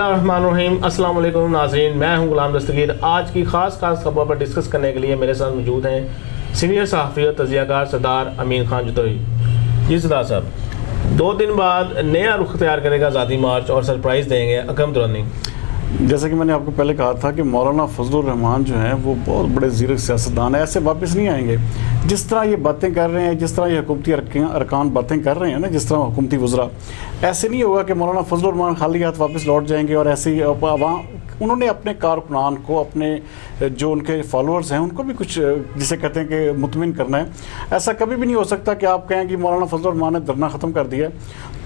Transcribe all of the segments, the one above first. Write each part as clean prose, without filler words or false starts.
बिस्मिल्लाहिर्रहमानिर्रहीम। अस्सलाम वालेकुम नाज़रीन, मैं हूं गुलाम दस्तगीर। आज की खास खबरों पर डिस्कस करने के लिए मेरे साथ मौजूद हैं सीनियर सहाफ़ी और तजज़ियाकार सरदार अमीन खान जतोई। जी सरदार साहब, 2 दिन बाद नया रुख तैयार करेगा आज़ादी मार्च और सरप्राइज़ देंगे अकरम दुरानी। जैसा कि मैंने आपको पहले कहा था कि मौलाना फजलुर रहमान जो हैं वो बहुत बड़े ज़ीरक सियासतदान है, ऐसे वापस नहीं आएंगे। जिस तरह ये बातें कर रहे हैं, जिस तरह ये हुकूमती अरकान बातें कर रहे हैं ना, जिस तरह हुकूमती वज़रा, ऐसे नहीं होगा कि मौलाना फजलुर रहमान खाली हाथ वापस लौट जाएंगे। और ऐसे ही वहाँ उन्होंने अपने कारकुनान को, अपने जो उनके फॉलोअर्स हैं उनको भी कुछ जिसे कहते हैं कि मुतमिन करना है। ऐसा कभी भी नहीं हो सकता कि आप कहें कि मौलाना फजलुर रहमान ने धरना ख़त्म कर दिया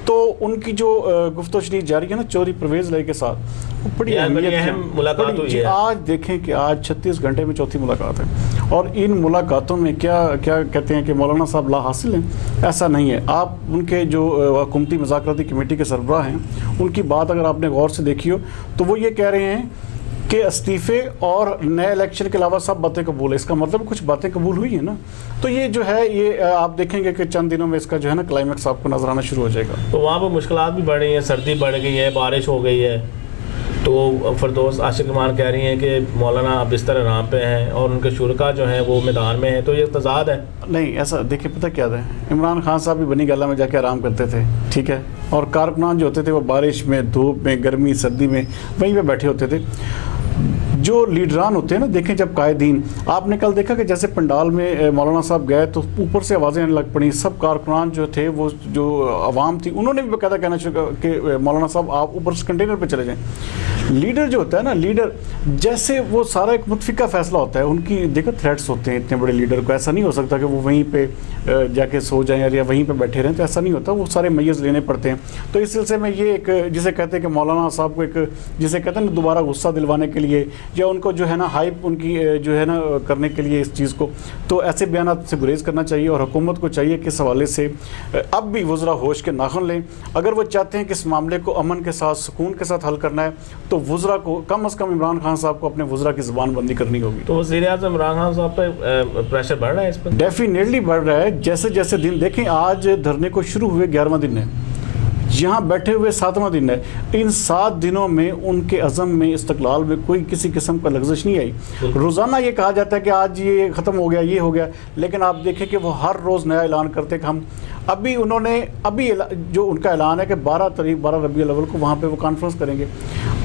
तो उनकी जो गुफ्तगू जारी है ना चोरी परवेज़ लाई के साथ, वो बड़ी अहम मुलाकात हुई है। आज देखें कि आज 36 घंटे में चौथी मुलाकात है और इन मुलाकातों में क्या क्या कहते हैं कि मौलाना साहब ला हासिल हैं, ऐसा नहीं है। आप उनके जो हुकूमती मुज़ाकराती कमेटी के सरबराह हैं उनकी बात अगर आपने गौर से देखी हो तो वो ये कह रहे हैं कि इस्तीफ़े और नए इलेक्शन के अलावा सब बातें कबूल है। इसका मतलब कुछ बातें कबूल हुई है ना, तो ये जो है ये आप देखेंगे कि चंद दिनों में इसका जो है ना क्लाइमेक्स आपको नजर आना शुरू हो जाएगा। तो वहाँ पर मुश्किलात भी बढ़ रही हैं, सर्दी बढ़ गई है, बारिश हो गई है। तो फरदौस आशिक मान कह रही हैं कि मौलाना बिस्तर आराम पे हैं और उनके शुरका जो हैं वो मैदान में हैं, तो ये तजाद है। नहीं, ऐसा देखिए, पता क्या था, इमरान खान साहब भी बनी गला में जाके आराम करते थे, ठीक है, और कारकुनान जो होते थे वो बारिश में, धूप में, गर्मी सर्दी में वहीं पे बैठे होते थे। जो लीडरान होते हैं ना, देखें जब कायदीन, आपने कल देखा कि जैसे पंडाल में मौलाना साहब गए तो ऊपर से आवाज़ें आने लग पड़ी। सब कारकुनान जो थे, वो जो आवाम थी, उन्होंने भी बाकायदा कहना शुरू कि मौलाना साहब आप ऊपर से कंटेनर पे चले जाएं। लीडर जो होता है ना, लीडर जैसे वो सारा एक मुतफिका फैसला होता है, उनकी देखो थ्रेट्स होते हैं इतने बड़े लीडर को। ऐसा नहीं हो सकता कि वो वहीं पे जाके सो जाएं या वहीं पे बैठे रहें, तो ऐसा नहीं होता, वो सारे मैयज़ लेने पड़ते हैं। तो इस सिलसिले में ये एक जिसे कहते हैं कि मौलाना साहब को एक जिसे कहते हैं ना दोबारा गुस्सा दिलवाने के लिए या उनको जो है ना हाइप उनकी जो है ना करने के लिए इस चीज़ को, तो ऐसे बयानात से गुरेज करना चाहिए। और हुकूमत को चाहिए कि इस हवाले से अब भी वज़रा होश के नाखुन लें। अगर वो चाहते हैं कि इस मामले को अमन के साथ, सुकून के साथ हल करना है, तो वज़रा को कम अज़ कम इमरान खान साहब को अपने वज़रा की ज़ुबान बंदी करनी होगी। तो वज़ीर-ए-आज़म इमरान खान साहब पर प्रेशर बढ़ रहा है इस पर? डेफिनेटली बढ़ रहा है। जैसे जैसे दिन देखें, आज धरने को शुरू हुए 11वां दिन है, यहाँ बैठे हुए 7वां दिन है। इन 7 दिनों में उनके अज़म में, इस्तक़लाल में कोई किसी किस्म का लग़ज़श नहीं आई। रोज़ाना ये कहा जाता है कि आज ये ख़त्म हो गया, ये हो गया, लेकिन आप देखें कि वो हर रोज़ नया ऐलान करते हैं कि हम अभी जो उनका ऐलान है कि 12 रबीउल अव्वल को वहाँ पे वो कॉन्फ्रेंस करेंगे।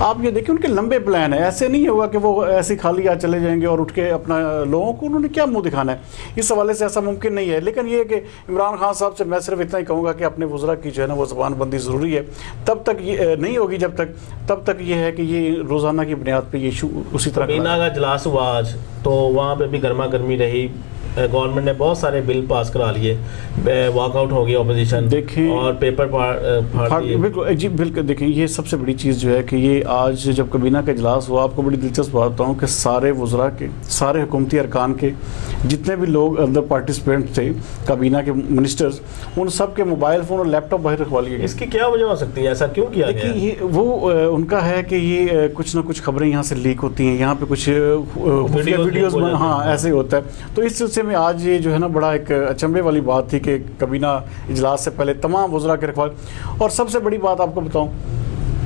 आप ये देखिए उनके लंबे प्लान है, ऐसे नहीं होगा कि वो ऐसे खाली हाथ चले जाएंगे और उठ के अपना लोगों को उन्होंने क्या मुंह दिखाना है। इस हवाले से ऐसा मुमकिन नहीं है। लेकिन ये कि इमरान खान साहब से मैं सिर्फ इतना ही कहूँगा कि अपने वज़रा की जो है ना वो ज़बानबंदी ज़रूरी है। तब तक ये नहीं होगी तब तक ये है कि ये रोज़ाना की बुनियाद पर ये इशू उसी तरह का इजलास हुआ आज, तो वहाँ पर भी गर्मा गर्मी रही। गवर्नमेंट ने बहुत सारे बिल पास करा लिए, वॉकआउट हो गया अपोजिशन, देखें, और पेपर फाड़ दिए। बिल्कुल जी, बिल्कुल। देखें, ये सबसे बड़ी चीज़ जो है कि ये आज जब कबीना का इजलास हुआ, आपको बड़ी दिलचस्प बात बताऊँ कि सारे वज़रा के, सारे हुकूमती अरकान के जितने भी लोग अंदर पार्टिसिपेंट थे, कबीना के मिनिस्टर्स, उन सब के मोबाइल फ़ोन और लैपटॉप बाहर रखवा लिए। इसकी क्या वजह हो सकती है, ऐसा क्यों किया गया? देखिए, ये वो उनका है कि ये कुछ ना कुछ खबरें यहाँ से लीक होती हैं, यहाँ पे कुछ वीडियोज़ में, हाँ ऐसे होता है। तो इस सिलसिले में आज ये जो है ना बड़ा एक अचंभे वाली बात थी कि कबीना इजलास से पहले तमाम वज़रा के रखवा। और सबसे बड़ी बात आपको बताऊं,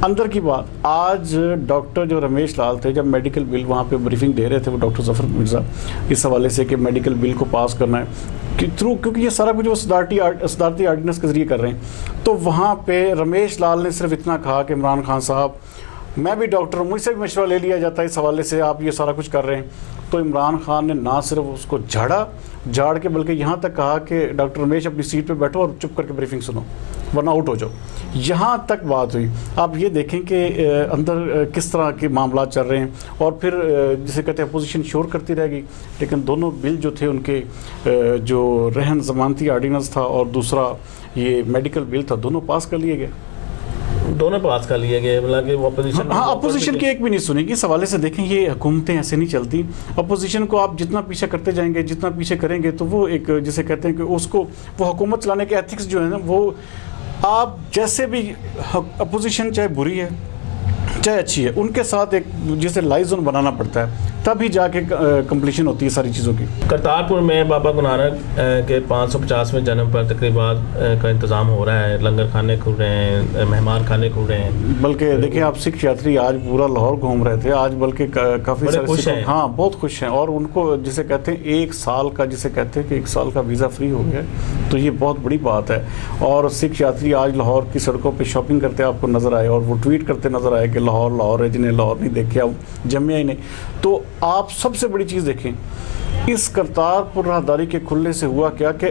अंदर की बात, आज डॉक्टर जो रमेश लाल थे, जब मेडिकल बिल वहाँ पे ब्रीफिंग दे रहे थे वो डॉक्टर जफ़र मिर्ज़ा, इस हवाले से कि मेडिकल बिल को पास करना है कि क्योंकि ये सारा कुछ वो सदारती आर्डिनेंस के ज़रिए कर रहे हैं। तो वहाँ पे रमेश लाल ने सिर्फ इतना कहा कि इमरान खान साहब, मैं भी डॉक्टर हूँ, मुझसे भी मशवरा ले लिया जाता है इस हवाले से, आप ये सारा कुछ कर रहे हैं। तो इमरान खान ने ना सिर्फ उसको झाड़ के बल्कि यहाँ तक कहा कि डॉक्टर रमेश अपनी सीट पे बैठो और चुप करके ब्रीफिंग सुनो वरना आउट हो जाओ। यहाँ तक बात हुई। आप ये देखें कि अंदर किस तरह के मामला चल रहे हैं। और फिर जिसे कहते हैं अपोजिशन शोर करती रहेगी, लेकिन दोनों बिल जो थे उनके जो रहन ज़मानती आर्डिनेंस था और दूसरा ये मेडिकल बिल था, दोनों पास कर लिए गए। दोनों पास कर लिए गए, मतलब कि अपोजिशन, हाँ, अपोजिशन की एक भी नहीं सुनेगी। इस हवाले से देखें, ये हुकूमतें ऐसे नहीं चलती। अपोजिशन को आप जितना पीछे करते जाएंगे, जितना पीछे करेंगे, तो वो एक जिसे कहते हैं कि उसको वो हुकूमत चलाने के एथिक्स जो है ना, वो आप जैसे भी अपोजिशन चाहे बुरी है चाहे अच्छी है, उनके साथ एक जिसे लाइजन बनाना पड़ता है तब ही जाके कंप्लीशन होती है सारी चीज़ों की। करतारपुर में बाबा गुरु नानक के 550वें जन्म पर तकरीबात का इंतज़ाम हो रहा है, लंगर खाने खुल रहे हैं, मेहमान खाने खुल रहे हैं। बल्कि देखिए आप सिख यात्री आज पूरा लाहौर घूम रहे थे, आज बल्कि काफ़ी सारे खुश हैं। हाँ बहुत खुश हैं, और उनको जिसे कहते हैं 1 साल का, जिसे कहते हैं कि 1 साल का वीज़ा फ्री हो गया, तो ये बहुत बड़ी बात है। और सिख यात्री आज लाहौर की सड़कों पे शॉपिंग करते आपको नज़र आए, और वो ट्वीट करते नज़र आए कि लाहौर लाहौर है, जिन्हें लाहौर नहीं देखे अब जमिया ही नहीं। तो आप सबसे बड़ी चीज़ देखें, इस करतारपुर राहदारी के खुलने से हुआ क्या कि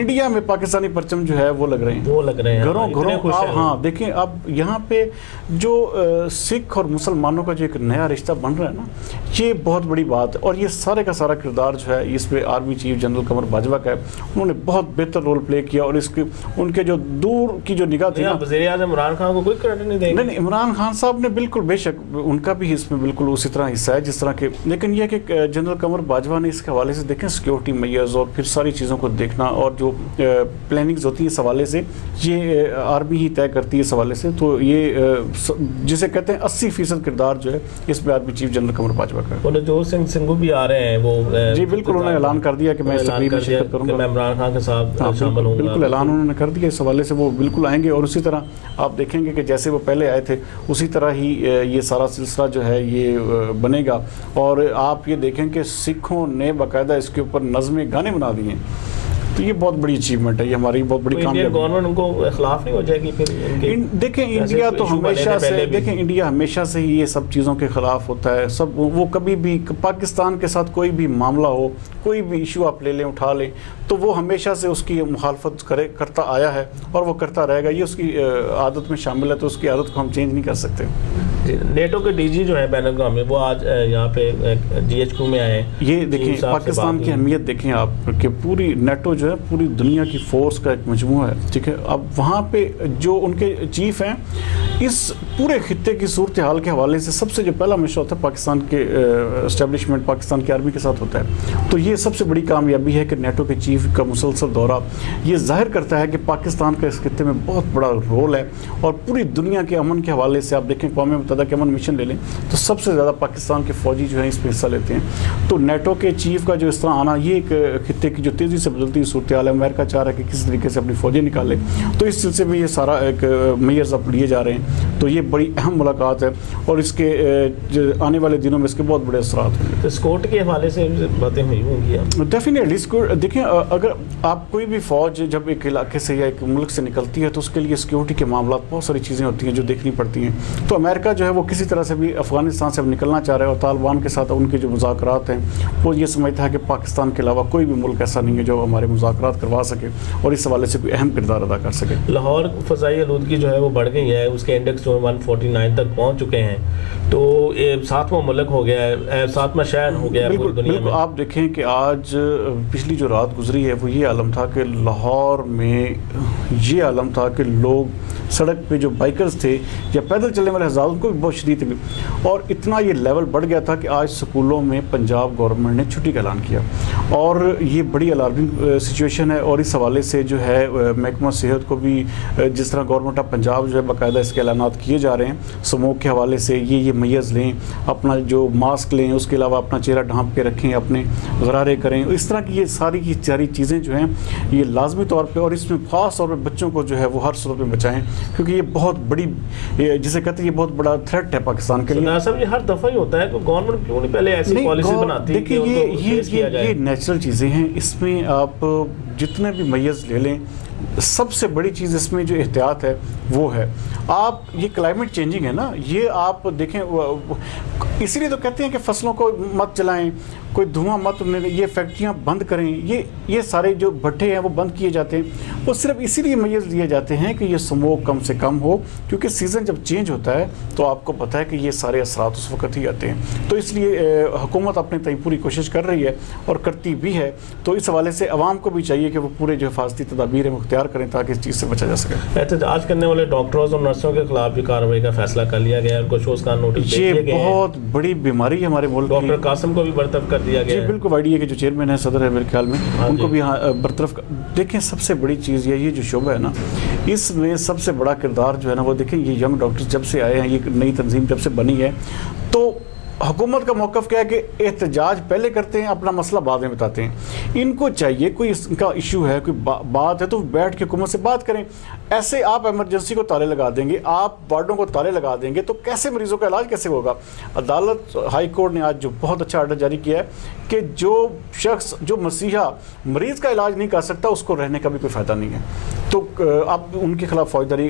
इंडिया में पाकिस्तानी परचम जो है वो लग रहे हैं घरों। हाँ देखें, अब यहाँ पे जो सिख और मुसलमानों का जो एक नया रिश्ता बन रहा है ना, ये बहुत बड़ी बात है। और ये सारे का सारा किरदार जो है इसमें आर्मी चीफ जनरल कमर बाजवा का है, उन्होंने बहुत बेहतर रोल प्ले किया। और इसके उनके जो दूर की जो निगाह थी ना, वज़ीर-ए-आज़म इमरान खान को कोई क्रेडिट नहीं देंगे। नहीं, इमरान खान साहब ने बिल्कुल, बेशक उनका भी इसमें बिल्कुल उसी तरह हिस्सा है जिस तरह के, लेकिन यह कि जनरल कमर बाजवा ने इसके हवाले से देखें सिक्योरिटी मेजर्स और फिर सारी चीज़ों को देखना, और जो प्लानिंग्स होती है इस हवाले से, ये आर्मी ही तय करती है इस हवाले से। तो ये जिसे कहते हैं 80% किरदार जो है इसमें आर्मी चीफ जनरल कमर बाजवा का। और जो सिंह सिंघू भी आ रहे हैं वो जी बिल्कुल, उन्होंने ऐलान कर दिया कि मैं इस तकरीब में शिरकत करूंगा, मैं इमरान खान के साथ शामिल होऊंगा। बिल्कुल ऐलान उन्होंने कर दिया इस हवाले से, वो बिल्कुल आएंगे। और उसी तरह आप देखेंगे कि जैसे वो पहले आए थे उसी तरह ही ये सारा सिलसिला जो है ये बनेगा। और आप ये देखें कि सिखों ने बाकायदा इसके ऊपर नज़में गाने बना दिए, तो ये बहुत बड़ी अचीवमेंट है, ये हमारी बहुत बड़ी कामयाबी। गवर्नमेंट उनको खिलाफ नहीं हो जाएगी फिर देखें इंडिया तो हमेशा से, देखें इंडिया हमेशा से ही ये सब चीज़ों के खिलाफ होता है। सब वो कभी भी पाकिस्तान के साथ कोई भी मामला हो, कोई भी इशू आप ले लें, उठा लें, तो वो हमेशा से उसकी मुखालफत करता आया है और वो करता रहेगा। ये उसकी आदत में शामिल है, तो उसकी आदत को हम चेंज नहीं कर सकते। नेटो के डीजी जो है बैनरगाम में, वो आज यहाँ पे GHQ में आए। ये देखिए पाकिस्तान की अहमियत देखें आप, कि पूरी नेटो जो है पूरी दुनिया की फोर्स का एक मजमूआ है, ठीक है। अब वहाँ पे जो उनके चीफ हैं, इस पूरे खित्ते की सूरत हाल के हवाले से सबसे जो पहला मशवरा होता है पाकिस्तान के एस्टेब्लिशमेंट, पाकिस्तान की आर्मी के साथ होता है। तो ये सबसे बड़ी कामयाबी है कि नेटो के चीफ का मुसलसल दौरा ये जाहिर करता है कि पाकिस्तान का इस खित्ते में बहुत बड़ा रोल है। और पूरी दुनिया के अमन के हवाले से आप देखें, क़ौम मुत्तहिदा के अमन मिशन ले लें तो सबसे ज़्यादा पाकिस्तान के फ़ौजी जो हैं इसमें हिस्सा लेते हैं। तो नेटो के चीफ का जो इस तरह आना, ये एक खित्ते की जो तेज़ी से बदलती सूरत हाल है, अमेरिका चाह रहा है कि किस तरीके से अपनी फ़ौजें निकाले, तो इस सिलसिले में ये सारा एक मेजर्स अब लिए जा रहे हैं। तो ये बड़ी अहम मुलाकात है और इसके आने वाले दिनों में इसके बहुत बड़े असरात होंगे। तो स्कोट के हवाले से बातें हुई होंगी डेफिनेटली। देखिए अगर आप कोई भी फ़ौज जब एक इलाके से या एक मुल्क से निकलती है तो उसके लिए सिक्योरिटी के मामला बहुत सारी चीज़ें होती हैं जो देखनी पड़ती हैं। तो अमेरिका जो है वो किसी तरह से भी अफ़गानिस्तान से अब निकलना चाह रहा है और तालिबान के साथ उनके जो मुज़ाकरात हैं वो ये समझता है कि पाकिस्तान के अलावा कोई भी मुल्क ऐसा नहीं है जो हमारे मुज़ाकरात करवा सके और इस हवाले से कोई अहम किरदार अदा कर सके। लाहौर फ़ज़ाई आलूदगी जो है वो बढ़ गई है, उसके इंडेक्स जो 149 तक पहुँच चुके हैं, तो 7वां मुल्क हो गया है, 7वां शहर हो गया है पूरी दुनिया में। आप देखें कि आज पिछली जो रात गुजरी है वो ये आलम था कि लाहौर में ये आलम था कि लोग सड़क पे जो बाइकर्स थे या पैदल चलने वाले हज़ार, उनको भी बहुत शदीद थी। और इतना ये लेवल बढ़ गया था कि आज स्कूलों में पंजाब गवर्नमेंट ने छुट्टी का ऐलान किया और ये बड़ी अलार्मिंग सिचुएशन है। और इस हवाले से जो है महकमा सेहत को भी जिस तरह गवर्नमेंट ऑफ पंजाब जो है बाकायदा इसके ऐलानात किए जा रहे हैं, स्मोक के हवाले से ये मैयर्स लें, अपना जो मास्क लें, उसके अलावा अपना चेहरा ढांप के रखें, अपने गरारे करें, इस तरह की ये सारी की सारी चीज़ें जो हैं ये लाजमी तौर पे, और इसमें ख़ास तौर पे बच्चों को जो है वो हर सूरत में बचाएं, क्योंकि ये बहुत बड़ी जिसे कहते हैं ये बहुत बड़ा थ्रेट है पाकिस्तान के लिए। सब ये हर दफ़ा ही होता है, तो गवर्नमेंट क्यों नहीं पहले ऐसी पॉलिसी बनाती है? देखिए ये नेचुरल चीज़ें हैं, इसमें आप जितने भी मैयर्स ले लें, सबसे बड़ी चीज़ इसमें जो एहतियात है वो है, आप ये क्लाइमेट चेंजिंग है ना, ये आप देखें, इसीलिए तो कहते हैं कि फसलों को मत जलाएं, कोई धुआं मत उड़ने दें, ये फैक्ट्रियाँ बंद करें, ये सारे जो भट्टे हैं वो बंद किए जाते हैं। वो सिर्फ इसीलिए मेजर्स लिए जाते हैं कि ये स्मोक कम से कम हो, क्योंकि सीज़न जब चेंज होता है तो आपको पता है कि ये सारे असरात उस वक्त ही आते हैं। तो इसलिए हुकूमत अपने तय पूरी कोशिश कर रही है और करती भी है। तो इस हवाले से आवाम को भी चाहिए कि वो पूरे जो हिफाजती तदाबीर है मुख्तियार करें ताकि इस चीज़ से बचा जा सके। एहतजाज करने वाले डॉक्टरों और नर्सों के खिलाफ भी कार्रवाई का फैसला कर लिया गया है, उनको शोज़ का नोटिस दे दिए गए हैं। बहुत बड़ी बीमारी है हमारे मुल्क। डॉक्टर कासिम को भी बर्तरफ कर दिया गया है। बिल्कुल, वाईडीए के जो चेयरमैन है, सदर है मेरे ख्याल में, उनको भी यहाँ बरतरफ। देखें सबसे बड़ी चीज़ ये जो शोबा है ना, इसमें सबसे बड़ा किरदार जो है ना वो देखें, ये यंग डॉक्टर्स जब से आए हैं, ये नई तंजीम जब से बनी है, तो हुकूमत का मौक़िफ़ क्या है कि एहतजाज पहले करते हैं, अपना मसला बाद में बताते हैं। इनको चाहिए कोई इनका इशू है, कोई बात है तो बैठ के हुकूमत से बात करें। ऐसे आप इमरजेंसी को ताले लगा देंगे, आप वार्डों को ताले लगा देंगे तो कैसे मरीजों का इलाज कैसे होगा? अदालत हाई कोर्ट ने आज जो बहुत अच्छा आर्डर जारी किया है कि जो शख्स जो मसीहा मरीज़ का इलाज नहीं कर सकता उसको रहने का भी कोई फ़ायदा नहीं है, तो आप उनके खिलाफ फौजदारी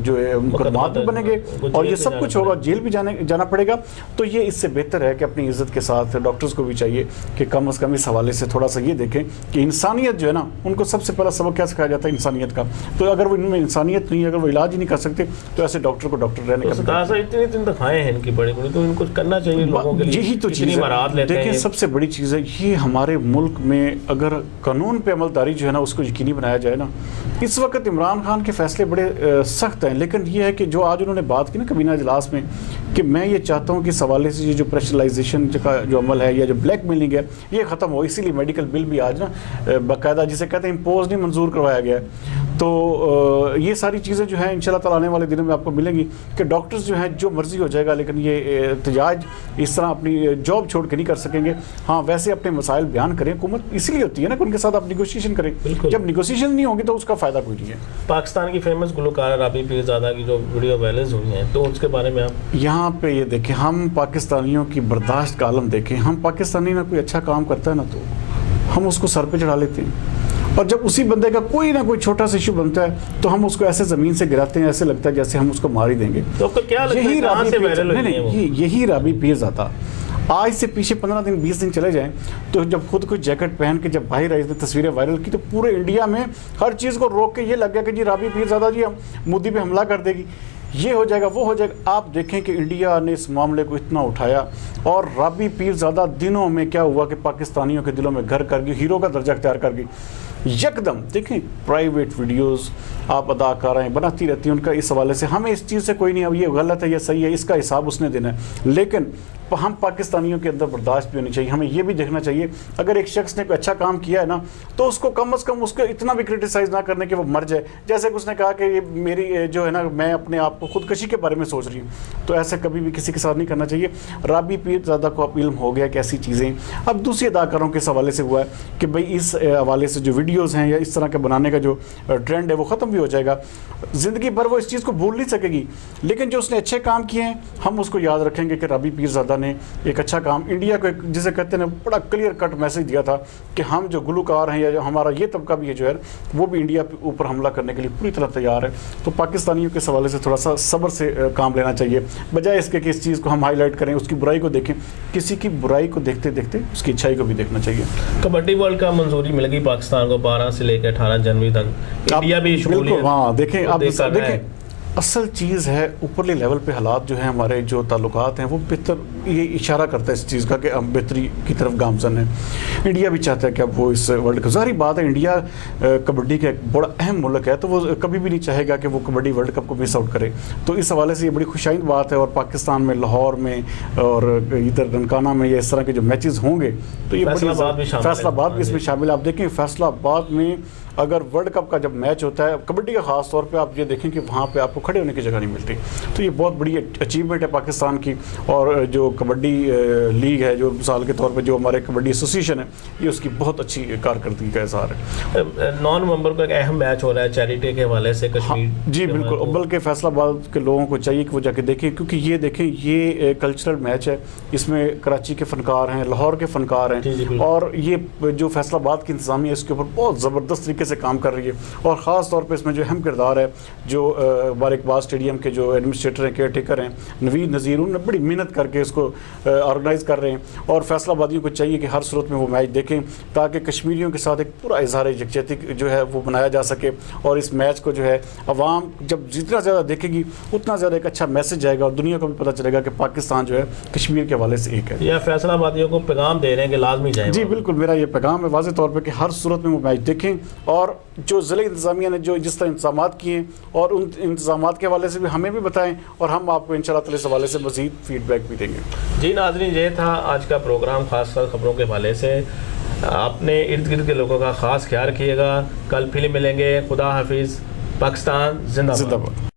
जो है मुकदमात भी बनेंगे और ये सब कुछ होगा, जेल भी जाना पड़ेगा। तो ये इससे बेहतर है कि अपनी इज्जत के साथ डॉक्टर्स को भी चाहिए कि कम से कम इस हवाले से थोड़ा सा ये देखें कि इंसानियत जो है ना, उनको सबसे पहला सबक क्या सिखाया जाता है? इंसानियत का। तो अगर वो इनमें इंसानियत नहीं है, अगर वो इलाज ही नहीं कर सकते तो ऐसे डॉक्टर को डॉक्टर रहने का इतनी दफाएं हैं इनकी बड़ी बड़ी, तो इनको करना चाहिए लोगों के लिए। यही तो चीज़ है, देखिए सबसे बड़ी चीज़ है ये हमारे मुल्क में अगर कानून पे अमलदारी जो है ना उसको यकीनी बनाया जाए ना। इस वक्त इमरान खान के फैसले बड़े सख्त हैं, लेकिन ये है कि जो आज उन्होंने बात की ना कबीना इजलास में कि मैं ये चाहता हूँ कि इस हवाले से ये जो प्रेशराइजेशन का जो अमल है या जो ब्लैक मेलिंग है ये ख़त्म हो, इसीलिए मेडिकल बिल भी आज ना बाकायदा जिसे कहते हैं इम्पोज नहीं मंजूर करवाया गया है। तो ये सारी चीज़ें जो हैं इंशाल्लाह ताला आने वाले दिनों में आपको मिलेंगी कि डॉक्टर्स जो हैं जो मर्जी हो जाएगा, लेकिन ये एहतजाज इस तरह अपनी जॉब छोड़ के नहीं कर सकेंगे। हाँ, वैसे अपने मसाइल बयान करें, हुकूमत इसीलिए होती है ना कि उनके साथ आप निगोशिएशन करें। जब निगोशिएशन नहीं होगी तो उसका फ़ायदा कोई नहीं है। पाकिस्तान की फेमस गुलकार राबी पीरज़ादा की जो वीडियो वायरल हुई हैं, तो उसके बारे में आप यहाँ पे ये देखें, हम पाकिस्तानियों की बर्दाश्त का आलम देखें। हम पाकिस्तानी ना कोई अच्छा काम करता है ना तो हम उसको सर पे चढ़ा लेते हैं, और जब उसी बंदे का कोई ना कोई छोटा सा इशू बनता है तो हम उसको ऐसे ज़मीन से गिराते हैं, ऐसे लगता है जैसे हम उसको मार ही देंगे। तो क्या लगता है कहां से वायरल हुई है? यही राबी पीरज़ादा आज से पीछे 15 दिन 20 दिन चले जाएं तो जब खुद कोई जैकेट पहन के जब भाई रईस ने तस्वीरें वायरल की तो पूरे इंडिया में हर चीज़ को रोक के ये लग गया कि जी राबी पीरज़ादा जी हम मोदी पे हमला कर देगी, ये हो जाएगा वो हो जाएगा। आप देखें कि इंडिया ने इस मामले को इतना उठाया और राबी पीरज़ादा दिनों में क्या हुआ कि पाकिस्तानियों के दिलों में घर कर गई, हीरो का दर्जा अख्तियार कर गई यकदम। देखें प्राइवेट वीडियोस आप अदाकाराएँ बनाती रहती हैं, उनका इस हवाले से हमें इस चीज़ से कोई नहीं, अब ये गलत है ये सही है, इसका हिसाब उसने देना है। लेकिन हम पाकिस्तानियों के अंदर बर्दाश्त भी होनी चाहिए। हमें ये भी देखना चाहिए अगर एक शख्स ने कोई अच्छा काम किया है ना तो उसको कम से कम उसको इतना भी क्रिटिसाइज़ ना करने कि वो मर जाए। जैसे कि उसने कहा कि ये मेरी जो है ना मैं अपने आप को खुदकशी के बारे में सोच रही हूँ, तो ऐसा कभी भी किसी के साथ नहीं करना चाहिए। राबी पीरज़ादा को अब इल्म हो गया कि ऐसी चीज़ें अब दूसरी अदाकारों के हवाले से हुआ है कि भाई इस हवाले से जो वीडियोज़ हैं या इस तरह के बनाने का जो ट्रेंड है वो ख़त्म भी हो जाएगा। ज़िंदगी भर वो इस चीज़ को भूल नहीं सकेगी, लेकिन जो उसने अच्छे काम किए हैं हम उसको याद रखेंगे कि राबी पीरज़ादा ने एक अच्छा काम इंडिया को जिसे कहते हैं बड़ा क्लियर कट मैसेज दिया था कि हम जो गुलकार हैं या जो हमारा ये तबका भी है जो है वो भी इंडिया के ऊपर हमला करने के लिए पूरी तरह तैयार है। तो पाकिस्तानियों के हवाले से थोड़ा सा सब्र से काम लेना चाहिए, बजाय इसके कि इस चीज़ को हम हाईलाइट करें, उसकी बुराई को देखें। किसी की बुराई को देखते देखते उसकी अच्छाई को भी देखना चाहिए। कबड्डी वर्ल्ड कप मंजूरी मिलेगी पाकिस्तान को 12 से लेकर 18 जनवरी तक, इंडिया भी बिल्कुल। हाँ देखें, आप देखें असल चीज़ है ऊपरली लेवल पे हालात जो हैं हमारे जो ताल्लुकात हैं वो बेहतर ये इशारा करता है इस चीज़ का कि हम बेहतरी की तरफ गामजन है। इंडिया भी चाहता है कि अब वो इस वर्ल्ड कप, ज़ाहिर बात है इंडिया कबड्डी का एक बड़ा अहम मुल्क है तो वो कभी भी नहीं चाहेगा कि वो कबड्डी वर्ल्ड कप को मिस आउट करे। तो इस हवाले से ये बड़ी खुशाइंद बात है। और पाकिस्तान में लाहौर में और इधर ननकाना में ये इस तरह के जो मैचेज़ होंगे तो ये फैसलाबाद भी इसमें शामिल। आप देखें फैसलाबाद में अगर वर्ल्ड कप का जब मैच होता है कबड्डी का ख़ास तौर पे आप ये देखें कि वहाँ पे आपको खड़े होने की जगह नहीं मिलती। तो ये बहुत बड़ी अचीवमेंट है पाकिस्तान की। और जो कबड्डी लीग है जो मिसाल के तौर पे जो हमारे कबड्डी एसोसिएशन है ये उसकी बहुत अच्छी कारकर्दगी का इज़हार है। 9 नवंबर को एक अहम मैच हो रहा है चैरिटी के हवाले से कश्मीर। हाँ, जी बिल्कुल। बल्कि फैसलाबाद के लोगों को चाहिए कि वो जाके देखें, क्योंकि ये देखें ये कल्चरल मैच है, इसमें कराची के फ़नकार हैं, लाहौर के फ़नकार हैं और ये जो फैसलाबाद की इंतज़ामिया इसके ऊपर बहुत ज़बरदस्त तरीके से काम कर रही है। और ख़ास तौर पे इसमें जो अहम किरदार है जो बारिकबाज स्टेडियम के जो एडमिनिस्ट्रेटर हैं, केयर टेकर हैं नवीद नज़ीर, उन्होंने बड़ी मेहनत करके इसको ऑर्गेनाइज़ कर रहे हैं। और फैसलाबादियों को चाहिए कि हर सूरत में वो मैच देखें ताकि कश्मीरियों के साथ एक पूरा इज़हार यकजहती जो है वो बनाया जा सके। और इस मैच को जो है अवाम जब जितना ज़्यादा देखेगी उतना ज़्यादा एक अच्छा मैसेज जाएगा और दुनिया को भी पता चलेगा कि पाकिस्तान जो है कश्मीर के हवाले से एक है। या फैसलाबादियों को पैगाम दे रहे हैं कि लाजमी जाए। जी बिल्कुल, मेरा ये पैगाम है वाज़ेह तौर पर कि हर सूरत में वो मैच देखें। और जो ज़िले इंतज़ामिया ने जो जिस तरह इंतज़ाम किए और उन इंतज़ाम के हवाले से भी हमें भी बताएं और हम आपको इंशाअल्लाह ताला इस हवाले से मज़ीद फीडबैक भी देंगे। जी नाज़रीन, ये था आज का प्रोग्राम खासकर खबरों के हवाले से। अपने इर्द गिर्द के लोगों का ख़ास ख्याल रखिएगा। कल फिर मिलेंगे। खुदा हाफिज़। पाकिस्तान जिंदाबाद।